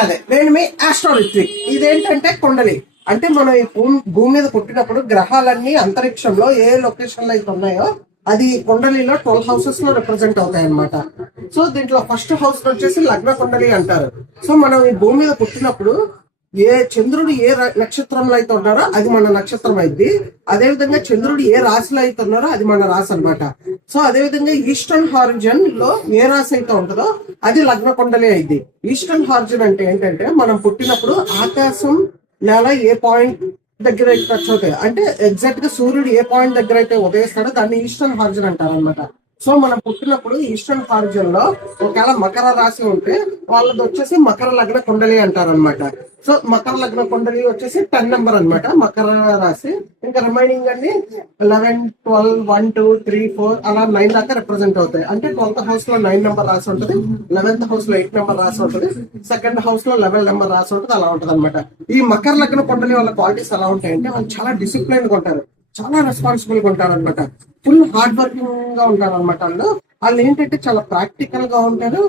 రాధే నేను మీ ఆస్ట్రాలజిక్. ఇదేంటంటే కుండలి అంటే మనం ఈ భూమి మీద పుట్టినప్పుడు గ్రహాలన్నీ అంతరిక్షంలో ఏ లొకేషన్ లో అయితే ఉన్నాయో అది కుండలిలో 12 హౌసెస్ లో రిప్రజెంట్ అవుతాయి అనమాట. సో దీంట్లో ఫస్ట్ హౌస్ వచ్చేసి లగ్న కుండలి అంటారు. సో మనం ఈ భూమి మీద పుట్టినప్పుడు చంద్రుడు ఏ నక్షత్రంలో అయితే ఉన్నారో అది మన నక్షత్రం అయింది. అదే విధంగా చంద్రుడు ఏ రాశిలో అయితే ఉన్నారో అది మన రాశి అనమాట. సో అదే విధంగా ఈస్టర్న్ హారిజన్ లో ఏ రాశి అయితే ఉంటుందో అది లగ్న కుండలి అయింది. ఈస్టర్న్ హారిజన్ అంటే ఏంటంటే మనం పుట్టినప్పుడు ఆకాశం నేల ఏ పాయింట్ దగ్గర అయితే టచ్ అవుతాయి అంటే ఎగ్జాక్ట్ గా సూర్యుడు ఏ పాయింట్ దగ్గర అయితే ఉదయిస్తాడో దాన్ని ఈస్టర్న్ హారిజన్ అంటారు అనమాట. సో మనం పుట్టినప్పుడు ఈస్టర్న్ హారిజన్ లో ఒకవేళ మకర రాశి ఉంటే వాళ్ళది వచ్చేసి మకర లగ్న కుండలి అంటారు అనమాట. సో మకర లగ్న కుండలి వచ్చేసి 10 నెంబర్ అనమాట మకర రాశి. ఇంకా రిమైనింగ్ అన్ని 11, 12, 1, 2, 3, 4 అలా 9 దాకా రిప్రజెంట్ అవుతాయి. అంటే 12th హౌస్ లో 9 నెంబర్ రాసి ఉంటుంది, 11th హౌస్ లో 8 నెంబర్ రాసి ఉంటుంది, సెకండ్ హౌస్ లో 11 నెంబర్ రాసి ఉంటుంది. అలా ఉంటుంది అనమాట. ఈ మకర లగ్న కుండలి వాళ్ళ క్వాలిటీస్ ఎలా ఉంటాయంటే వాళ్ళు చాలా డిసిప్లైన్ గా ఉంటారు, చాలా రెస్పాన్సిబుల్ గా ఉంటారు అనమాట, ఫుల్ హార్డ్ వర్కింగ్ గా ఉంటారు అనమాట. వాళ్ళు ఏంటంటే చాలా ప్రాక్టికల్ గా ఉంటారు,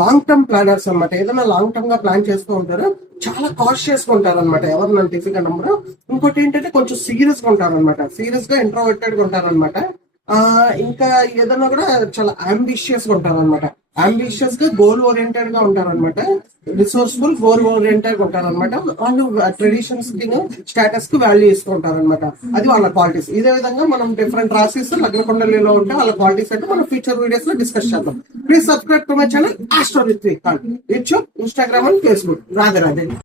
లాంగ్ టర్మ్ ప్లానర్స్ అనమాట. ఏదైనా లాంగ్ టర్మ్ గా ప్లాన్ చేస్తూ ఉంటారు, చాలా కాన్షియస్ గా ఉంటారు అనమాట. ఎవరు నన్ను ఈజీగా నమ్మరు. ఇంకోటి ఏంటంటే కొంచెం సీరియస్ గా ఉంటారు అనమాట, సీరియస్ గా ఇంట్రోవర్టెడ్ గా ఉంటారు అనమాట. ఇంకా ఏదైనా కూడా చాలా అంబిషియస్ గా ఉంటారు అనమాట. అంబిషియస్ గా గోల్ ఓరియంటెడ్ గా ఉంటారు అనమాట, రిసోర్స్ఫుల్ గోల్ ఓరియంటెడ్ గా ఉంటారు అనమాట. వాళ్ళు ట్రెడిషన్స్ కి స్టేటస్ కి వాల్యూ ఇస్తూ ఉంటారు అనమాట. అది వాళ్ళ క్వాలిటీస్. ఇదే విధంగా మనం డిఫరెంట్ రాశిస్ లగ్న కుండలిలో ఉంటే వాళ్ళ క్వాలిటీస్ అంటే మనం ఫ్యూచర్ వీడియోస్ లో డిస్కస్ చేద్దాం. Please subscribe to my channel Astrologic. YouTube, Instagram and Facebook. Radhe Radhe.